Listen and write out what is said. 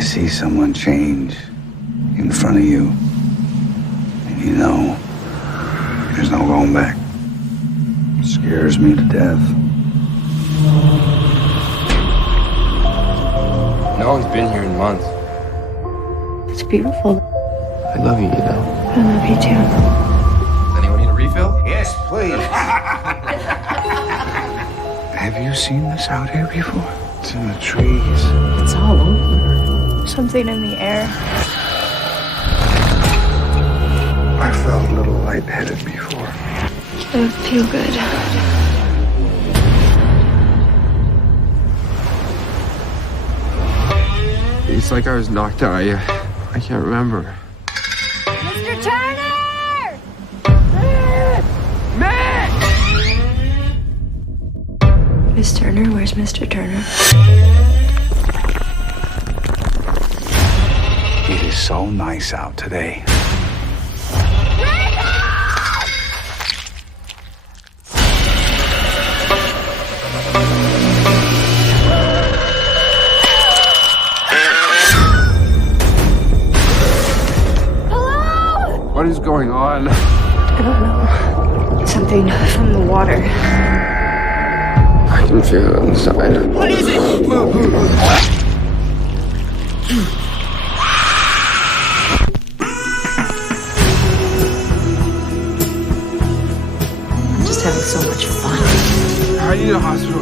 you see someone change in front of you, and you know there's no going back. It scares me to death. No one's been here in months. It's beautiful. I love you, you know. I love you too. Anyone need a refill? Yes, please. Have you seen this out here before? It's in the trees. It's all over. Something in the air. I felt a little lightheaded before. It would feel good. It's like I was knocked out. I can't remember. Mr. Turner! Matt! Miss Turner? Where's Mr. Turner? It is so nice out today. What is going on? I don't know. Something from the water. I can feel it inside. What is it? I'm just having so much fun. I need a hospital.